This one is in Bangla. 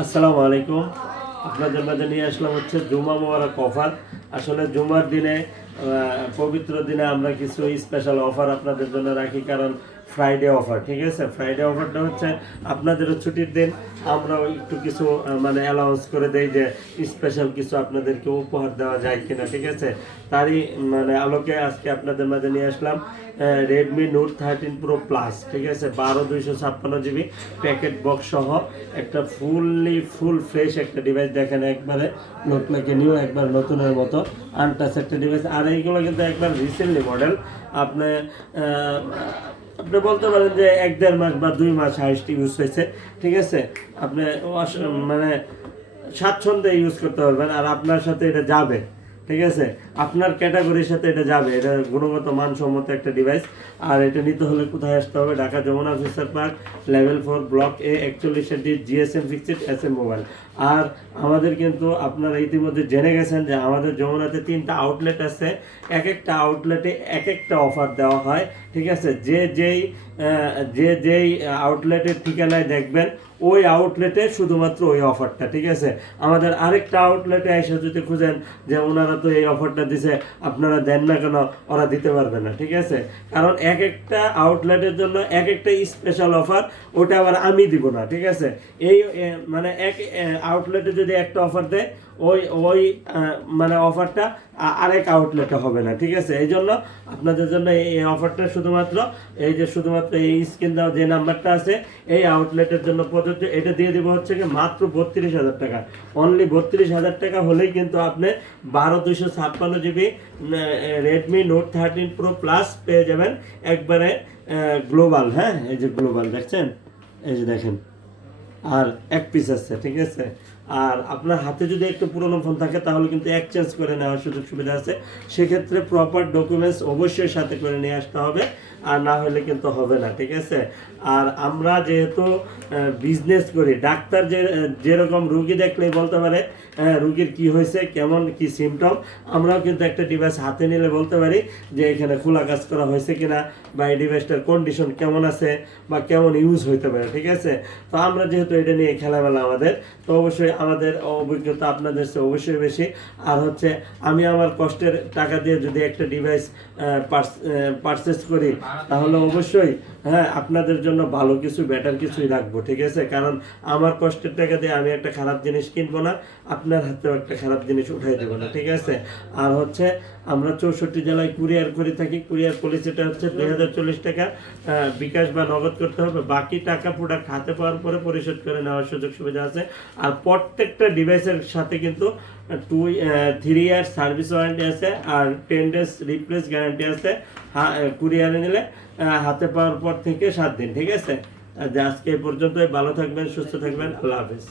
আসসালামু আলাইকুম। আপনাদের মাঝে নিয়ে আসলাম হচ্ছে জুমা মোবারক অফার। আসলে জুমার দিনে পবিত্র দিনে আমরা কিছু স্পেশাল অফার আপনাদের জন্য রাখি, কারণ ফ্রাইডে অফার ঠিক আছে? ফ্রাইডে অফারটা হচ্ছে আপনাদেরও ছুটির দিন। আমরাও একটু কিছু মানে অ্যালাউন্স করে দেই যে স্পেশাল কিছু আপনাদেরকে উপহার দেওয়া যায় কিনা, ঠিক আছে? তারই মানে আলোকে আজকে আপনাদের মাঝে নিয়ে আসলাম Redmi note thirteen pro plus ঠিক আছে? বারো দুইশো ছাপ্পান্ন জিবি প্যাকেট বক্স সহ একটা ফুললি ফুল ফ্রেশ একটা ডিভাইস দেখেন একবারে নোট নাকি নিউ একবার নতুনের মতো আনটাচ একটা ডিভাইস আর এইগুলো কিন্তু একবার রিসেন্টলি মডেল আপনি আপনি বলতে পারেন যে এক দেড় মাস বা দুই মাস হাইসটি ইউজ হয়েছে, ঠিক আছে? আপনি মানে স্বাচ্ছন্দ্যে ইউজ করতে পারবেন আর আপনার সাথে এটা যাবে। ঠিক আছে? আপনার ক্যাটাগরির সাথে এটা যাবে। এটা গুণগত মানসম্মত একটা ডিভাইস আর এটা নিতে হলে কোথায় আসতে হবে? Dhaka Jamuna future park level four block A একচল্লিশ D GSM fixed S M mobile আর আমাদের কিন্তু আপনারা ইতিমধ্যে জেনে গেছেন যে আমাদের যমুনাতে তিনটা আউটলেট আছে। এক একটা আউটলেটে এক একটা অফার দেওয়া হয়। ঠিক আছে? যে যেই যে যেই আউটলেটের ঠিকানায় দেখবেন, ওই আউটলেটে শুধুমাত্র ওই অফারটা ঠিক আছে? আমাদের আরেকটা আউটলেটে এসে যদি খুঁজেন, যে ওনারা তো এই অফারটা দিছে, আপনারা দেন না কেন, ওরা দিতে পারবে না, ঠিক আছে? কারণ এক একটা আউটলেটের জন্য এক একটা স্পেশাল অফার ওটা আবার আমি দিব না, ঠিক আছে? এই মানে এক আউটলেটে যদি একটা অফার দেয় ওই ওই মানে অফারটা আরেক আউটলেটে হবে না, ঠিক আছে? এই জন্য আপনাদের জন্য এই অফারটা শুধুমাত্র, এই যে শুধুমাত্র এই স্ক্রিন দেওয়া যে নাম্বারটা আছে, এই আউটলেটের জন্য প্রযোজ্য। এটা দিয়ে দেবো হচ্ছে কি মাত্র বত্রিশ হাজার টাকা। অনলি বত্রিশ হাজার টাকা হলেই কিন্তু আপনি বারো দুশো ছাপ্পান্ন GB Redmi Note thirteen Pro Plus পেয়ে যাবেন একবারে গ্লোবাল হ্যাঁ? এই যে গ্লোবাল দেখছেন? এই যে দেখেন। আর এক পিস আছে, ঠিক আছে? আর আপনার হাতে যদি একটু পুরনো ফোন থাকে, তাহলে কিন্তু এক্সচেঞ্জ করে নেওয়ার সুযোগ সুবিধা আছে। সেক্ষেত্রে প্রপার ডকুমেন্টস অবশ্যই সাথে করে নিয়ে আসতে হবে, আর না হলে কিন্তু হবে না, ঠিক আছে? আর আমরা যেহেতু বিজনেস করি, ডাক্তার যে, যেরকম রুগী দেখলেই বলতে পারে রুগীর কি হয়েছে, কেমন, কি সিমটম আমরাও কিন্তু একটা ডিভাইস হাতে নিলে বলতে পারি যে এখানে খোলা কাজ করা হয়েছে কিনা, বা এই ডিভাইসটার কন্ডিশন কেমন আছে, বা কেমন ইউজ হইতে পারে, ঠিক আছে? তো আমরা যেহেতু এটা নিয়ে খেলামেলা আমাদের, তো অবশ্যই আমাদের অভিজ্ঞতা আপনাদের অবশ্যই বেশি। আর হচ্ছে, আমি আমার কষ্টের টাকা দিয়ে যদি একটা ডিভাইস পার্সেস করি, তাহলে অবশ্যই হ্যাঁ আপনাদের জন্য ভালো কিছু বেটার কিছুই রাখব, ঠিক আছে? কারণ আমার কষ্টের টাকা দিয়ে আমি একটা খারাপ জিনিস কিনবো না, আপনার হাতেও একটা খারাপ জিনিস উঠাই দেবো না, ঠিক আছে? আর হচ্ছে, আমরা চৌষট্টি জেলায় কুরিয়ার করে থাকি, কুরিয়ার পলিসিটা হচ্ছে দুই হাজার চল্লিশ টাকা বিকাশ বা নগদ করতে হবে, বাকি টাকা প্রোডাক্ট হাতে পাওয়ার পরে পরিশোধ করে নেওয়ার সুযোগ সুবিধা আছে। আর প্রত্যেকটা ডিভাইসের সাথে কিন্তু two three year service warranty আছে, আর টেন ডেজ রিপ্লেস গ্যারান্টি আছে কুরিয়ারে নিলে। হাতে পাওয়ার পর থেকে সাত দিন, ঠিক আছে? আজকে এই পর্যন্তই। ভালো থাকবেন, সুস্থ থাকবেন। আল্লাহ হাফিজ।